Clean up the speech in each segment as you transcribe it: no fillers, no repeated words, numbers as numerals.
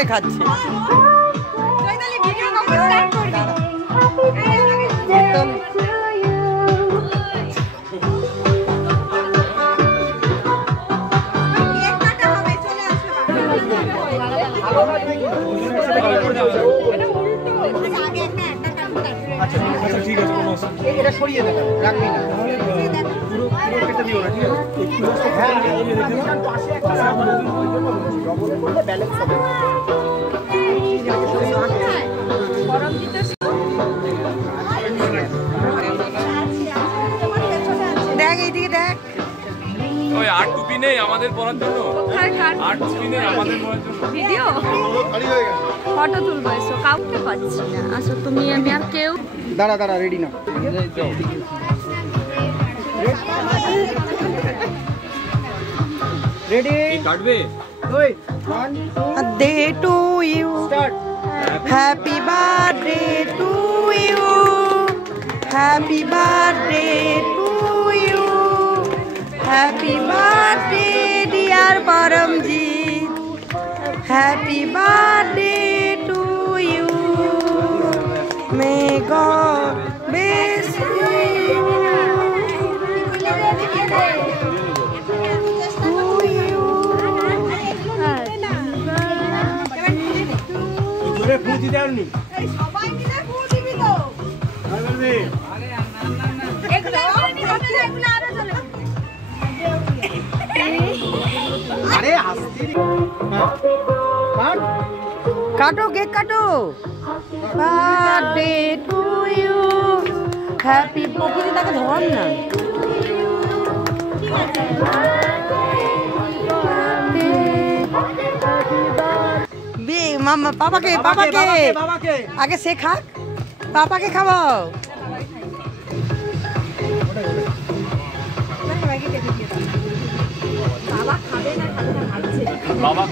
করে খাচ্ছে। ঠিক আছে, এটা সরিয়ে দেবেন, রাখবি না পুরো কেটে দিও না, ঠিক আছে? হ্যাঁ, পাশে একটা ডবল করলে ব্যালেন্স হবে। দেখ এইদিকে দেখ, ওই আর টুপি নেই আমাদের পরার জন্য, আর টুপি নেই আমাদের পরার জন্য। ভিডিও ফটো তুলবো, এসো কাউকে পাচ্ছি না। আসো তুমি, আমি আর কেউ। দাঁড়া দাঁড়া, রেডি না? রেডি? কাটবে? ওই 1 2 day to you, start. Happy birthday to you, happy birthday to you, happy birthday dear Paramjit, happy birthday to you, may God bless you. জোরে ফুঁজি দেওনি? সবাই মিলে ফুল দিবি তো। আরে হাসতি কাটো, কেক কাটো। Birthday to you, happy. প্রকৃতি তাকে ধর না। মামা পাপাকে, পাপাকে আগে সে খাক, পাপাকে খাওয়াও। বাবা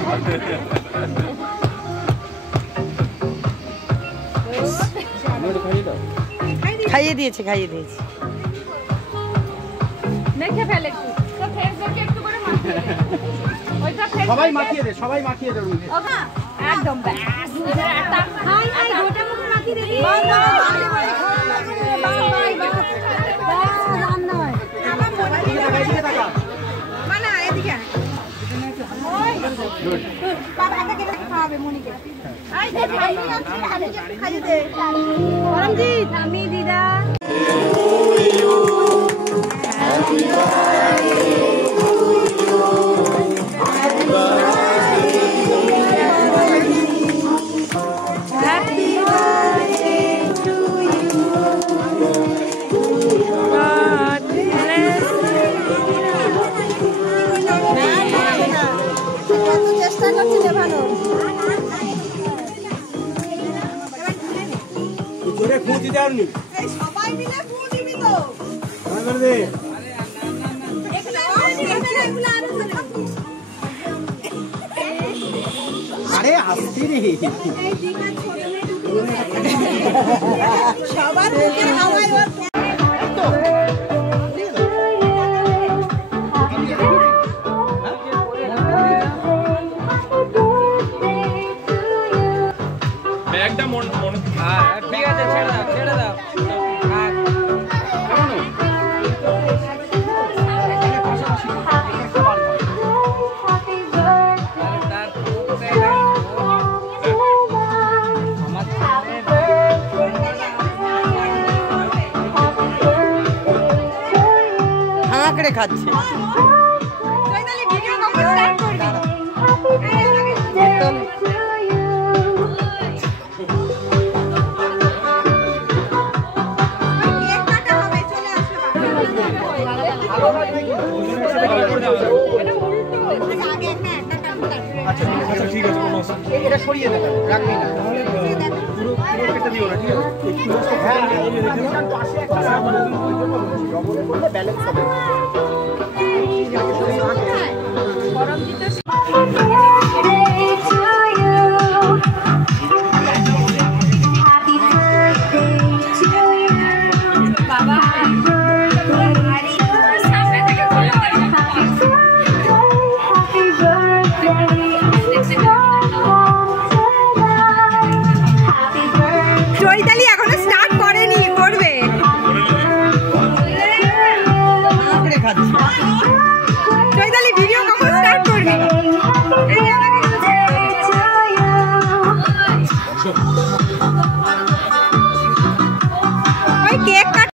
খাইয়ে দিয়েছে, খাইয়ে দিয়েছে। মেখে ফেলে একটু, তো ফেসবুকে একটু করে মাখিয়ে দে। ওইটা সবাই মাখিয়ে দে, সবাই মাখিয়ে দে। ওকা একদম ব্যাস। একটা হাই হাই গোটা মুখে মাখিয়ে দে। Bye bye bye bye. Ram নয়। আমার মনে এদিকে তাকা। মানা এদিকে। ওই বাবা আমাকে খাওয়াবে মনিকে। আই দে খাই নি, আমি খাইয়ে দে। পরমজিৎ, আমি দিদা। চেষ্টা করছি দেখানো। জোরে ফুঁজি দেওনি? এই সবাই মিলে ফুল দিবি তো। আরে হাসতি রে। সবার মুখে হাওয়ায় ওর ব্যাগটা মনে ঠিক আছে, ছেড়ে দাও, ছেড়ে দাও। হাঁ করে খাচ্ছে। ভিডিও কখন স্টার্ট করবি? কেক কাটা হবে, চলে আসবে আগে একটা আচ্ছা ঠিক আছে, এটা সরিয়ে দেবেন, রাখবি না পুরো কেটে দিও না, ঠিক আছে? হ্যাঁ, পাশে একটা ডবল করলে ব্যালেন্স হবে।